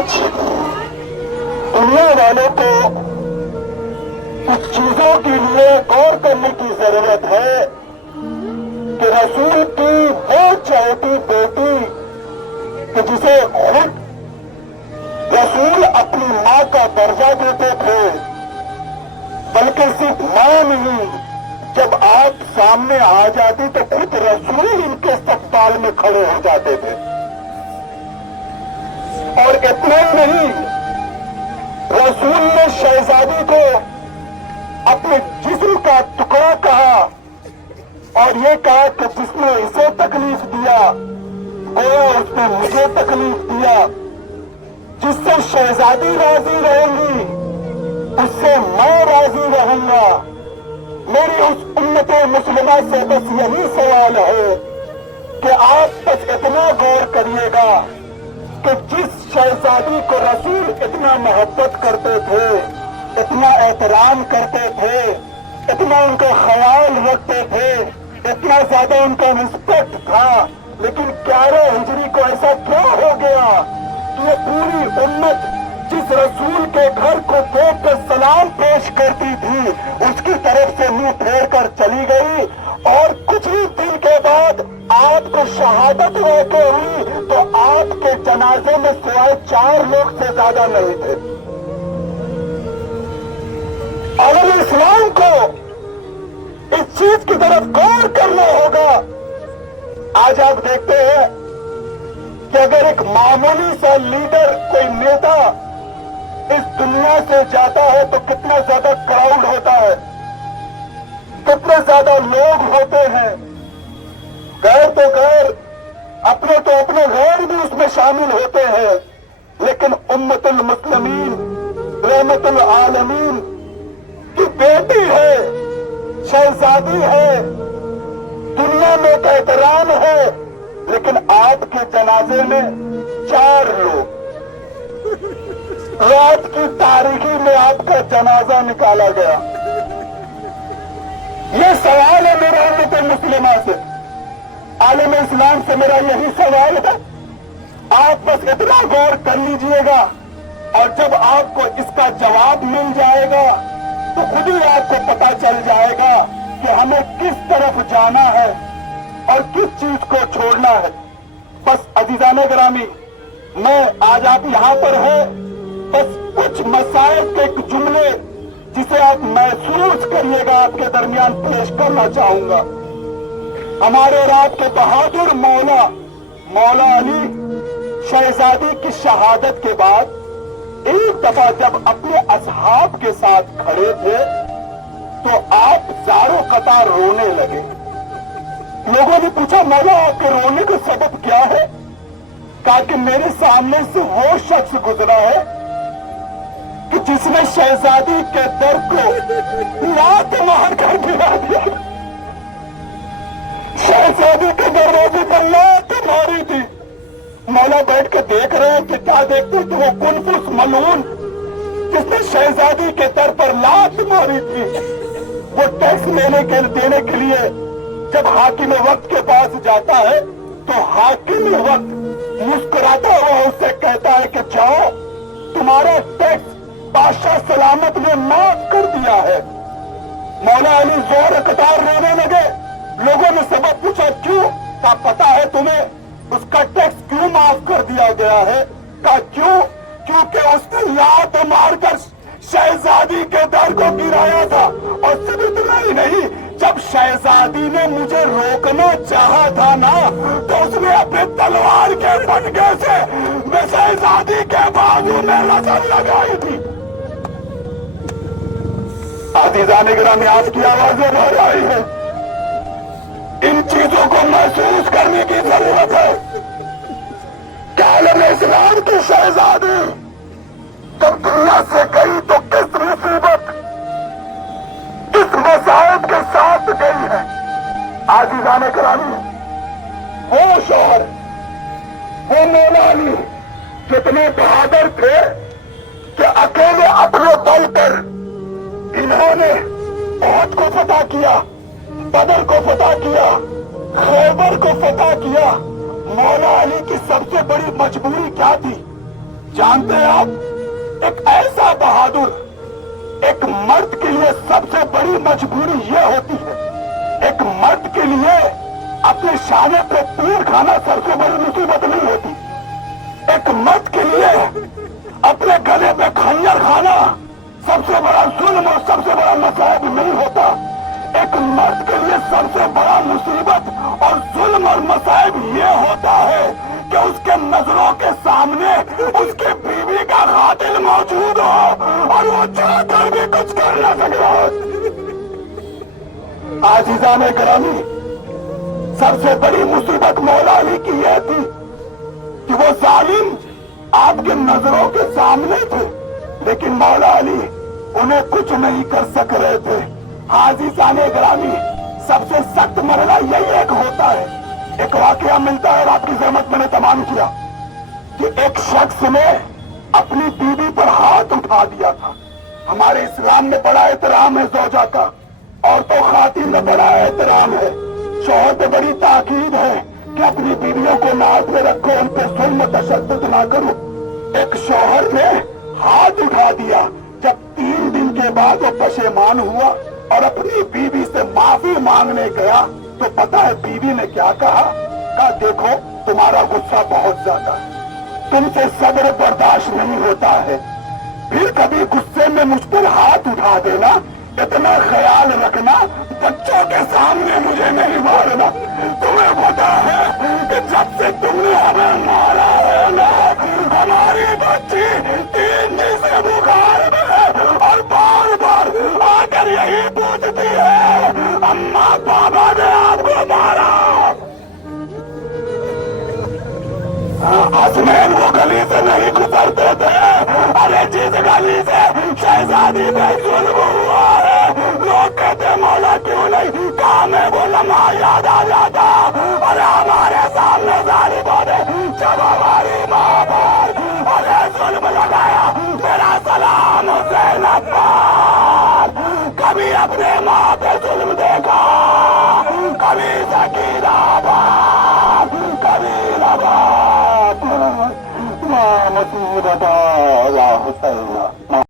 आज दुनिया वालों को कुछ चीजों के लिए गौर करने की जरूरत है कि रसूल की वो चौथी बेटी कि जिसे खुद रसूल अपनी मां का दर्जा देते थे, बल्कि सिर्फ मां नहीं, जब आप सामने आ जाती तो खुद रसूल इनके इस्तकबाल में खड़े हो जाते थे। और इतना ही नहीं, रसूल ने शहजादी को अपने जिस्म का टुकड़ा कहा और ये कहा कि जिसने इसे तकलीफ दिया गोया उसने मुझे तकलीफ दिया। जिससे शहजादी राजी रहेंगी उससे मैं राजी रहूंगा। मेरी उस उम्मत मुस्लिमा से बस यही सवाल है कि आप बस इतना गौर करिएगा कि जिस शहजादी को रसूल इतना मोहब्बत करते थे, इतना एहतराम करते थे, इतना उनका ख्याल रखते थे, इतना ज्यादा उनका रिस्पेक्ट था, लेकिन 11 हिजरी को ऐसा क्या हो गया कि ये पूरी उम्मत जिस रसूल के घर को देख कर सलाम पेश करती थी उसकी तरफ से मुंह फेर कर चली गई और कुछ ही दिन के बाद आपको शहादत वाक़ हुई तो आपके जनाजे में सिवाय 4 लोग से ज्यादा नहीं थे। और इस्लाम को इस चीज की तरफ गौर करना होगा। आज आप देखते हैं कि अगर एक मामूली सा लीडर, कोई नेता इस दुनिया से जाता है तो कितना ज्यादा क्राउड होता है, कितने ज्यादा लोग होते हैं, गैर तो गैर, अपने तो अपने गैर भी उसमें शामिल होते हैं। लेकिन उम्मतुल मुस्लिमीन रहमतुल आलमीन की बेटी है, शहजादी है, दुनिया में एक एहतराम है, लेकिन आपके जनाजे में 4 लोग, रात की तारीखी में आपका जनाजा निकाला गया। ये सवाल है मेरा उम्मत मुस्लिमा से, आलम इस्लाम से मेरा यही सवाल है। आप बस इतना गौर कर लीजिएगा और जब आपको इसका जवाब मिल जाएगा तो खुद ही आपको पता चल जाएगा कि हमें किस तरफ जाना है और किस चीज को छोड़ना है। बस अजीजाने गिरामी, मैं आज आप यहां पर हैं, बस कुछ मसाइल के एक जुमले जिसे आप महसूस करिएगा आपके दरमियान पेश करना चाहूंगा। हमारे और आपके बहादुर मौला अली शहजादी की शहादत के बाद एक दफा जब अपने असहाब के साथ खड़े थे तो आप ज़ारो कतार रोने लगे। लोगों ने पूछा, मौला आपके रोने का सबब क्या है? कहा कि मेरे सामने से वो शख्स गुजरा है कि जिसने शहजादी के दर को लात मार कर गिरा दिया। शहजादी के दरवाजे पर लात मारी थी। मौला बैठ के देख रहे हैं कि क्या देखते तो वो कुनफुस मलून जिसने शहजादी के दर पर लात मारी थी, वो टैक्स देने के लिए जब हाकिम वक्त के पास जाता है तो हाकिम वक्त मुस्कुराता हुआ उससे कहता है कि जाओ, तुम्हारा टैक्स बादशाह सलामत ने माफ कर दिया है। मौला अली जोर कतार रोने लगे। लोगों ने सबब पूछा, क्यों? क्या पता है तुम्हें उसका टैक्स क्यों माफ कर दिया गया है? कहा क्यों? क्योंकि उसने लात मारकर शहजादी के दर को गिराया था। और सिर्फ इतना ही नहीं, जब शहजादी ने मुझे रोकना चाहा था ना तो उसने अपने तलवार के फटके से मैं शहजादी के बाजू में रगड़ लगाई थी। आज़ीज़ान गिरामी, आपकी आवाजें बाहर आई है। इन चीजों को महसूस करने की जरूरत है कि आलम इस्लाम की शहजादी जब दुनिया से गई तो किस मुसीबत, किस मसाइब के साथ गई है। आज़ीज़ान गिरामी, वो शौहर, वो मौला अली कितने बहादुर थे कि अकेले अपने बल पर इन्होंने उहद को फतह किया, बदर को फतह किया, खैबर को फतह किया। मौला अली की सबसे बड़ी मजबूरी क्या थी? जानते हैं आप, एक ऐसा बहादुर, एक मर्द के लिए सबसे बड़ी मजबूरी ये होती है, एक मर्द के लिए अपने शाने पे तीर खाना सबसे बड़ी मुसीबत नहीं होती, एक मर्द के लिए अपने गले पे खंजर खाना सबसे बड़ा जुल्म और सबसे बड़ा मसाइब नहीं होता। एक मर्द के लिए सबसे बड़ा मुसीबत और जुल्म और मसाइब ये होता है कि उसके नजरों के सामने उसके बीवी का कातिल मौजूद हो और वो चाहकर भी कुछ कर न सके। आजीज़ान गिरामी, सबसे बड़ी मुसीबत मौला अली की यह थी कि वो जालिम आपके नजरों के सामने थे, लेकिन मौला अली उन्हें कुछ नहीं कर सक रहे थे। आजीज़ान गिरामी, सबसे सख्त मरना यही एक होता है। एक वाकया मिलता है और आपकी जहमत मैंने तमाम किया कि एक शख्स ने अपनी बीवी पर हाथ उठा दिया था। हमारे इस्लाम में बड़ा एहतराम है ज़ौजा का, और तो खातिन में बड़ा एहतराम है। शौहर पे बड़ी ताकीद है कि अपनी बीवियों को नाज में रखो, उन पे जुल्म तशद्दुद ना करो। एक शौहर ने हाथ उठा दिया। जब 3 दिन के बाद वो पशेमान हुआ और अपनी बीवी से माफी मांगने गया तो पता है बीवी ने क्या कहा? देखो तुम्हारा गुस्सा बहुत ज्यादा है, तुमसे सब्र बर्दाश्त नहीं होता है, फिर कभी गुस्से में मुझ पर हाथ उठा देना, इतना ख्याल रखना बच्चों के सामने मुझे नहीं मारना। तुम्हें पता है कि जब से तुमने हमें मारा है ना, हमारी बच्ची 3 दिन से बुखार में है और बार बार आकर यही पूछती है, अम्मा पापा ने आपको मारा। हसनैन वो गली से नहीं गुजरते थे, अरे जिस गली से शहजादी पे जुल्म हुआ है, लोग कहते मौला क्यों नहीं कहा, मैं वो लम्हा याद आ जाता। अरे हमारे सामने जालिमों ने जब हमारी माँ पर अरे जुल्म लगाया, मेरा सलाम हुसैन अब्बास। कभी अपने माँ पे जुल्म देखा, कभी सकीना पर, कभी लगा मुसीबत हुसैन।